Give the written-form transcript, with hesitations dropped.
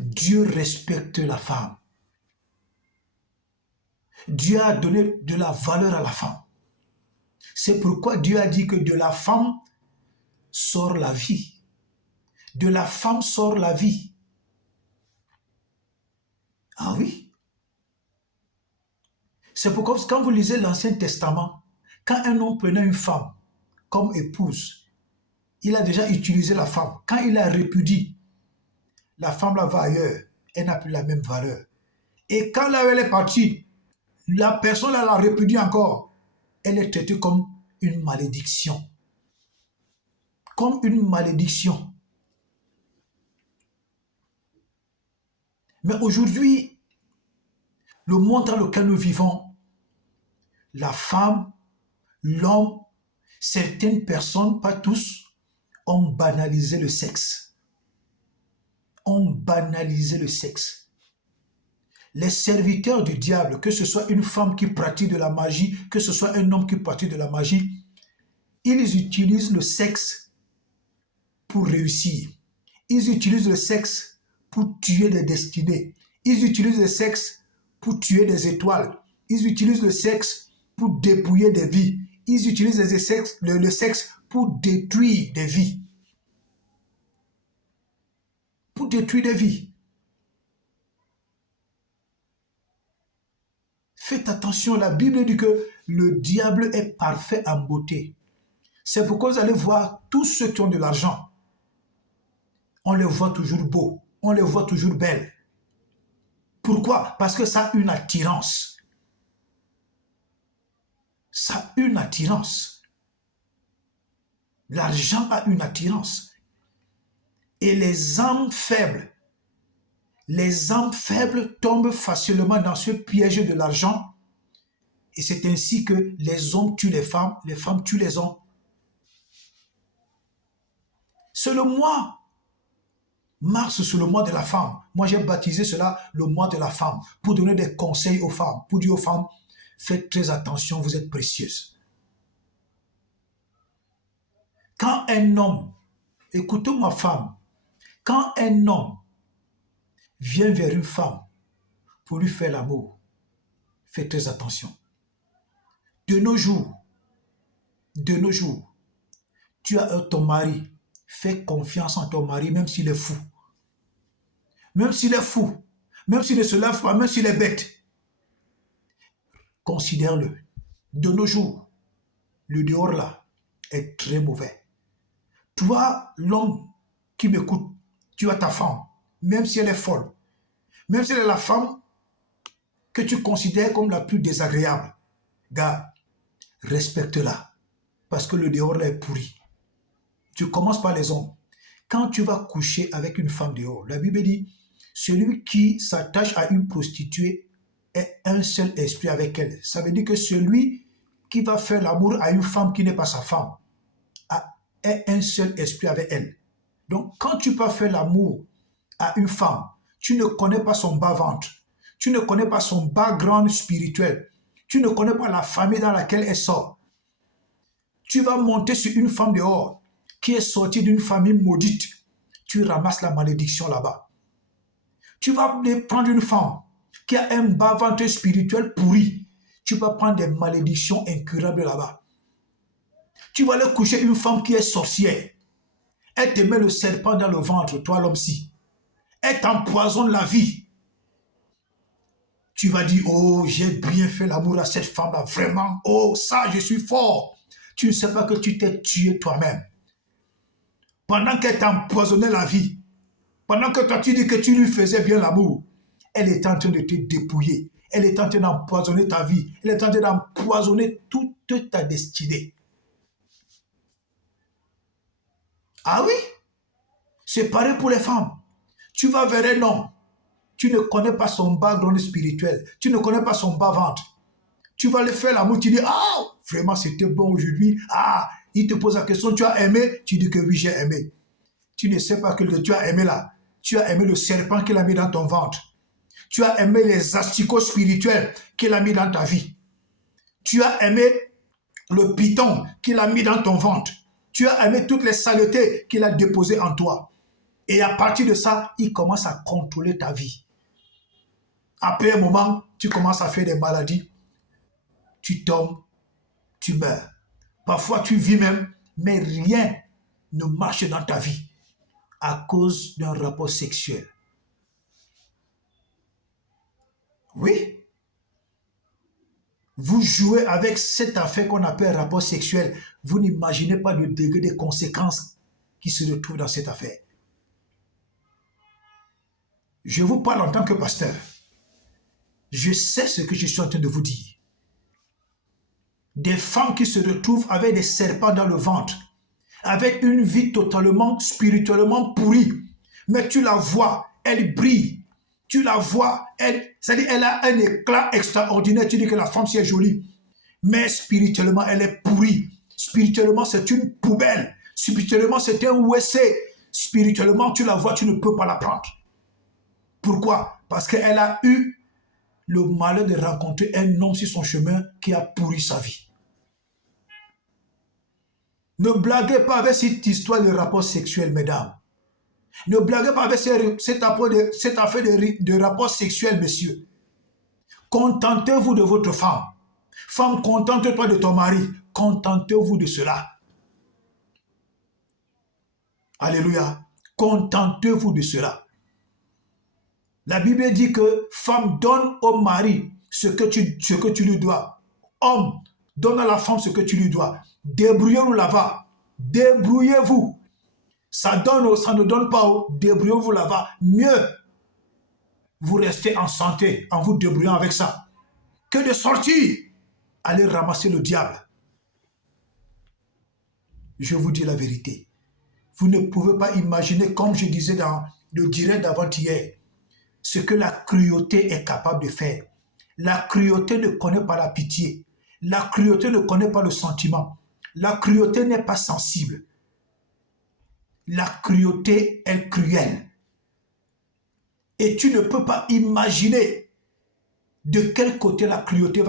Dieu respecte la femme. Dieu a donné de la valeur à la femme. C'est pourquoi Dieu a dit que de la femme sort la vie. De la femme sort la vie. Ah oui. C'est pourquoi quand vous lisez l'Ancien Testament, quand un homme prenait une femme comme épouse, il a déjà utilisé la femme. Quand il la répudie, la femme là va ailleurs. Elle n'a plus la même valeur. Et quand là elle est partie, la personne là la répudie encore. Elle est traitée comme une malédiction. Comme une malédiction. Mais aujourd'hui, le monde dans lequel nous vivons, la femme, l'homme, certaines personnes, pas tous, ont banalisé le sexe. Ont banalisé le sexe. Les serviteurs du diable, que ce soit une femme qui pratique de la magie, que ce soit un homme qui pratique de la magie, ils utilisent le sexe pour réussir. Ils utilisent le sexe pour tuer des destinées. Ils utilisent le sexe pour tuer des étoiles. Ils utilisent le sexe pour dépouiller des vies. Ils utilisent le sexe pour détruire des vies. Pour détruire des vies. Faites attention, la Bible dit que le diable est parfait en beauté. C'est pourquoi vous allez voir tous ceux qui ont de l'argent. On les voit toujours beaux, on les voit toujours belles. Pourquoi? Parce que ça a une attirance. Ça a une attirance. L'argent a une attirance. Et les âmes faibles tombent facilement dans ce piège de l'argent. Et c'est ainsi que les hommes tuent les femmes tuent les hommes. C'est le mois. Mars, c'est le mois de la femme. Moi, j'ai baptisé cela le mois de la femme pour donner des conseils aux femmes, pour dire aux femmes, faites très attention, vous êtes précieuses. Quand un homme, écoutez ma femme, quand un homme vient vers une femme pour lui faire l'amour, faites très attention. De nos jours, tu as ton mari, fais confiance en ton mari, même s'il est fou. Même s'il est fou, même s'il ne se lève pas, même s'il est bête. Considère-le. De nos jours, le dehors là est très mauvais. Toi, l'homme qui m'écoute, tu as ta femme, même si elle est folle, même si elle est la femme que tu considères comme la plus désagréable, gars, respecte-la, parce que le dehors là est pourri. Tu commences par les hommes. Quand tu vas coucher avec une femme dehors, la Bible dit, celui qui s'attache à une prostituée est un seul esprit avec elle. Ça veut dire que celui qui va faire l'amour à une femme qui n'est pas sa femme est un seul esprit avec elle. Donc, quand tu vas faire l'amour à une femme, tu ne connais pas son bas-ventre, tu ne connais pas son background spirituel, tu ne connais pas la famille dans laquelle elle sort. Tu vas monter sur une femme dehors qui est sortie d'une famille maudite. Tu ramasses la malédiction là-bas. Tu vas prendre une femme qui a un bas-ventre spirituel pourri. Tu vas prendre des malédictions incurables là-bas. Tu vas aller coucher une femme qui est sorcière. Elle te met le serpent dans le ventre, toi l'homme-ci. Elle t'empoisonne la vie. Tu vas dire, oh, j'ai bien fait l'amour à cette femme-là, vraiment. Oh, ça, je suis fort. Tu ne sais pas que tu t'es tué toi-même. Pendant qu'elle t'empoisonnait la vie, pendant que toi tu dis que tu lui faisais bien l'amour, elle est en train de te dépouiller. Elle est en train d'empoisonner ta vie. Elle est en train d'empoisonner toute ta destinée. Ah oui? C'est pareil pour les femmes. Tu vas vers un homme. Tu ne connais pas son background spirituel. Tu ne connais pas son bas-ventre. Tu vas le faire l'amour. Tu dis, ah, vraiment c'était bon aujourd'hui. Ah, il te pose la question, tu as aimé? Tu dis que oui, j'ai aimé. Tu ne sais pas que tu as aimé là. Tu as aimé le serpent qu'il a mis dans ton ventre. Tu as aimé les asticots spirituels qu'il a mis dans ta vie. Tu as aimé le python qu'il a mis dans ton ventre. Tu as aimé toutes les saletés qu'il a déposées en toi. Et à partir de ça, il commence à contrôler ta vie. Après un moment, tu commences à faire des maladies. Tu tombes, tu meurs. Parfois, tu vis même, mais rien ne marche dans ta vie à cause d'un rapport sexuel. Oui. Vous jouez avec cette affaire qu'on appelle rapport sexuel. Vous n'imaginez pas le degré des conséquences qui se retrouvent dans cette affaire. Je vous parle en tant que pasteur. Je sais ce que je suis en train de vous dire. Des femmes qui se retrouvent avec des serpents dans le ventre, avec une vie totalement, spirituellement pourrie. Mais tu la vois, elle brille. Tu la vois, c'est-à-dire elle a un éclat extraordinaire. Tu dis que la femme, si elle est jolie. Mais spirituellement, elle est pourrie. Spirituellement, c'est une poubelle. Spirituellement, c'est un WC. Spirituellement, tu la vois, tu ne peux pas la prendre. Pourquoi? Parce qu'elle a eu le malheur de rencontrer un homme sur son chemin qui a pourri sa vie. Ne blaguez pas avec cette histoire de rapport sexuel, mesdames. Ne blaguez pas avec cette affaire de rapport sexuel, messieurs. Contentez-vous de votre femme. Femme, contente-toi de ton mari. Contentez-vous de cela. Alléluia. Contentez-vous de cela. La Bible dit que femme, donne au mari ce que tu lui dois. Homme, donne à la femme ce que tu lui dois. Débrouillez-vous là-bas. Débrouillez-vous. Ça donne, ça ne donne pas. Débrouillez-vous là-bas. Mieux, vous restez en santé en vous débrouillant avec ça que de sortir, aller ramasser le diable. Je vous dis la vérité. Vous ne pouvez pas imaginer, comme je disais dans le direct d'avant-hier, ce que la cruauté est capable de faire. La cruauté ne connaît pas la pitié. La cruauté ne connaît pas le sentiment. La cruauté n'est pas sensible. La cruauté est cruelle. Et tu ne peux pas imaginer de quel côté la cruauté va